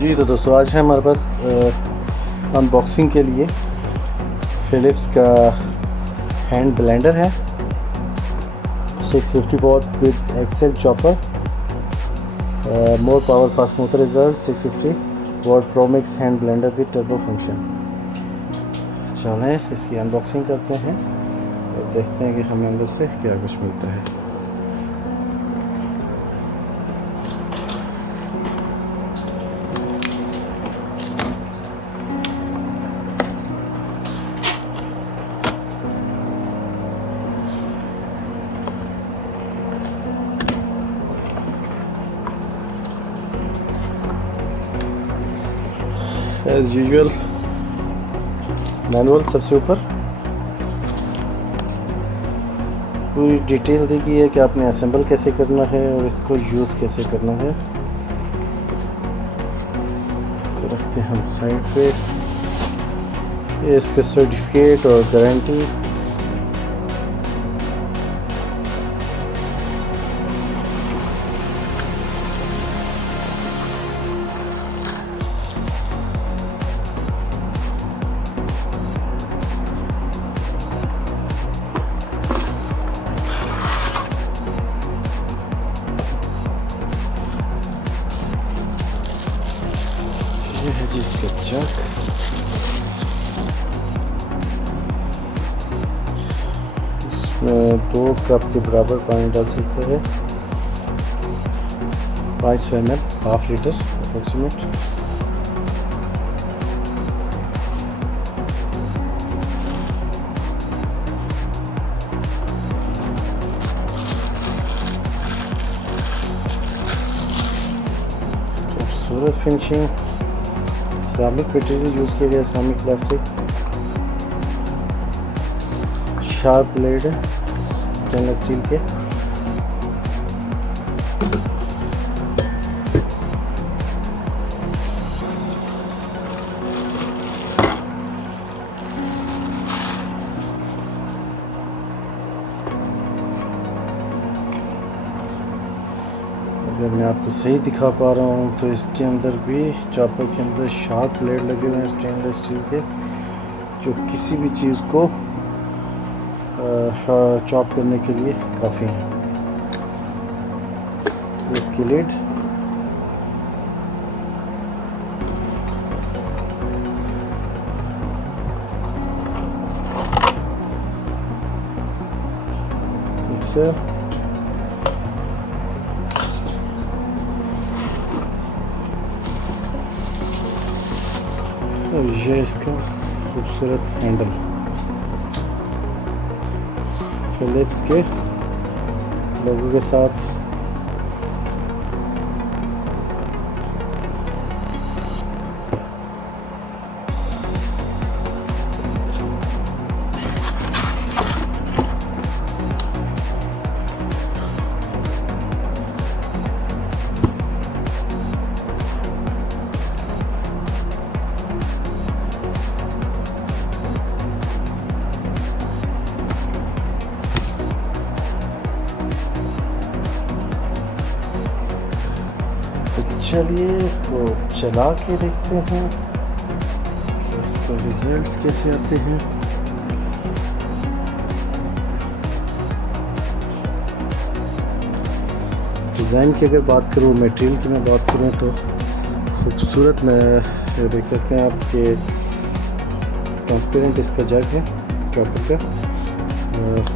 जी तो दोस्तों, आज है हमारे पास अनबॉक्सिंग के लिए फिलिप्स का हैंड ब्लेंडर है 650 watt with XL chopper, more power for smooth result, 650 watt pro mix hand blender with turbo function. चलें इसकी अनबॉक्सिंग करते हैं और देखते हैं कि हमें अंदर से क्या कुछ मिलता है। एज यूजुअल मैनुअल सबसे ऊपर पूरी डिटेल दी गई है कि आपने असेंबल कैसे करना है और इसको यूज़ कैसे करना है। इसको रखते हैं हम साइड पे। ये इसके सर्टिफिकेट और गारंटी। ये है जी इसका जग। इसमें 2 कप के बराबर पानी डाल सकते हैं, 500 ml, हाफ लीटर अप्रोक्सीमेट। खूबसूरत फिनिशिंग, सिरामिक मटेरियल यूज़ किया गया, सिरामिक प्लास्टिक, शार्प ब्लेड है स्टेनलेस स्टील के। अगर मैं आपको सही दिखा पा रहा हूँ तो इसके अंदर भी, चॉपर के अंदर शार्प ब्लेड लगे हुए हैं स्टेनलेस स्टील के, जो किसी भी चीज़ को चॉप करने के लिए काफ़ी है। इसकी लीड, मिक्सर, और ये इसका खूबसूरत हैंडल फिलिप्स के लोगो के साथ। तो चलिए इसको चला के देखते हैं कि इसके रिजल्ट्स कैसे आते हैं। डिज़ाइन की अगर बात करूँ, मटेरियल की मैं बात करूँ तो खूबसूरत में देख सकते हैं आप कि ट्रांसपेरेंट इसका जग है चॉपर का,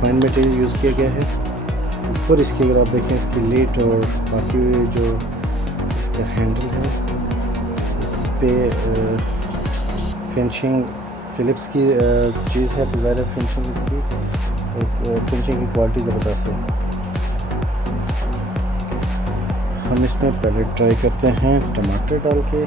फाइन मटेरियल यूज़ किया गया है। ऊपर इसकी अगर आप देखें, इसकी लीड और बाकी जो इसका हैंडल है, इस पे फिनिशिंग फिलिप्स की चीज़ है, डिज़ाइनर फिनिशिंग इसकी, और फिनिशिंग की क्वालिटी ज़बरदस्त है। हम इसमें पहले ट्राई करते हैं टमाटर डाल के।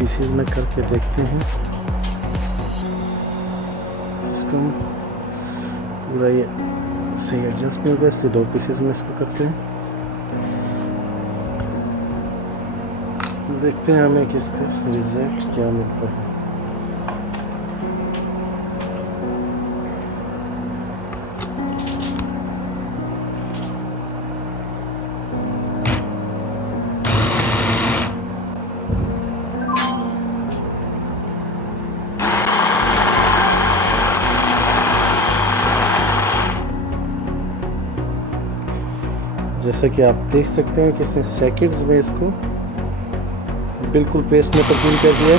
पीसीज में करके देखते हैं इसको। पूरा ये सही एडजस्ट नहीं होगा, इसलिए 2 पीसेस में इसको करते हैं। देखते हैं हमें किसका रिज़ल्ट क्या मिलता है। जैसा कि आप देख सकते हैं कि इसने सेकंड्स में इसको बिल्कुल पेस्ट में तब्दील कर दिया।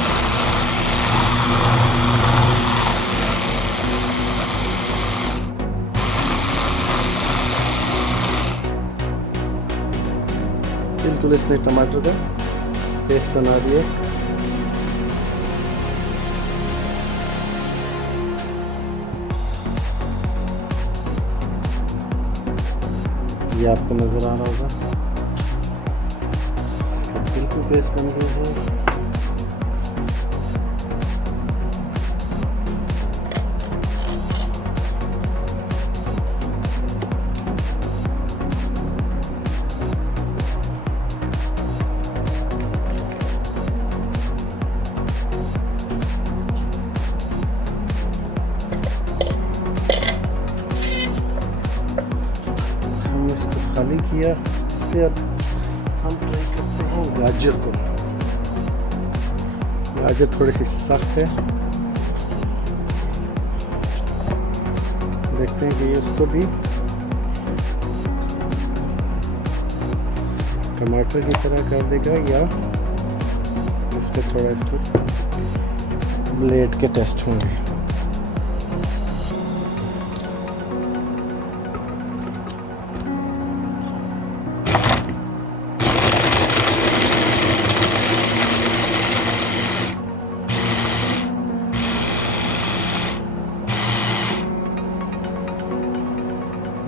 बिल्कुल इसने टमाटर का पेस्ट बना दिया। ये आपको नज़र आ रहा होगा, इसका बिल्कुल पेस्ट बन गया है। इसको खाली किया, इस पर अब हम ट्राई करते हैं गाजर को। गाजर थोड़ी सी सख्त है, देखते हैं कि ये उसको भी टमाटर की तरह कर देगा या इस पर थोड़ा इसको ब्लेड के टेस्ट होंगे।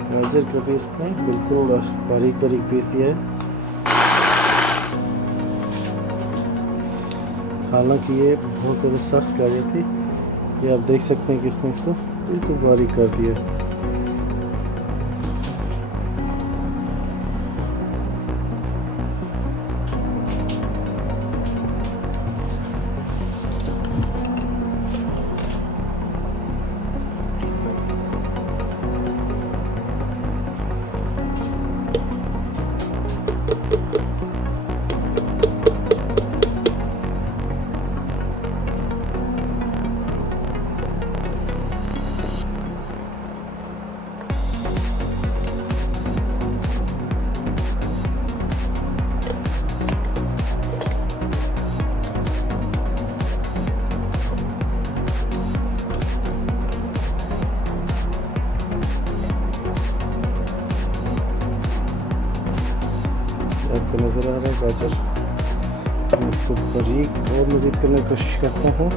गाजर का भी इसमें बिल्कुल बारीक बारीक पीस दिया है। हालांकि ये बहुत ज़्यादा सख्त गाजर थी, ये आप देख सकते हैं कि इसने इसको बिल्कुल बारीक कर दिया। आपको नज़र आ रहा है गाजर, हम इसको बारीक और मज़ीद करने की कोशिश करते हैं।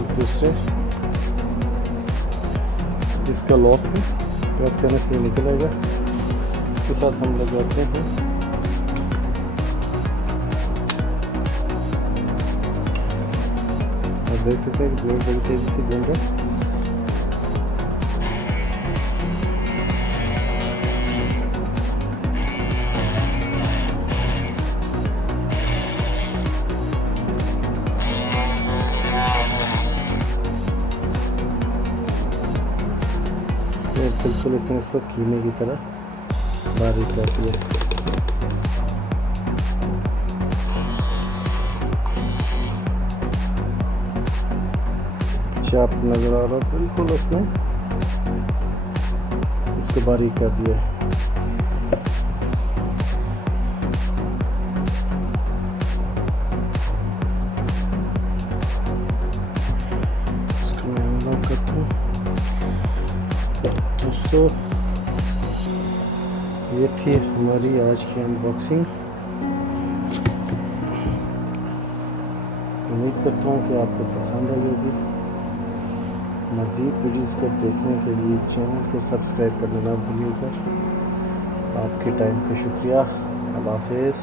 एक दूसरे इसका लॉक है, प्रेस करने से निकल आएगा, इसके साथ हम लगाते हैं। आप देख सकते हैं कि बड़ी तेज़ी से बन रहा है। बिल्कुल इसने इसको कीमे की तरह बारीक कर दिया। चाप नज़र आ रहा है, बिल्कुल उसने इसको बारीक कर दिया। इसको मैं अनलॉक करता हूँ। दोस्तों ये थी हमारी आज की अनबॉक्सिंग। उम्मीद करता हूँ कि आपको पसंद आई होगी। मज़ीद वीडियोज़ को देखने के लिए चैनल को सब्सक्राइब करना ना भूलिएगा। आपके टाइम का शुक्रिया। अल्लाह हाफ़िज़।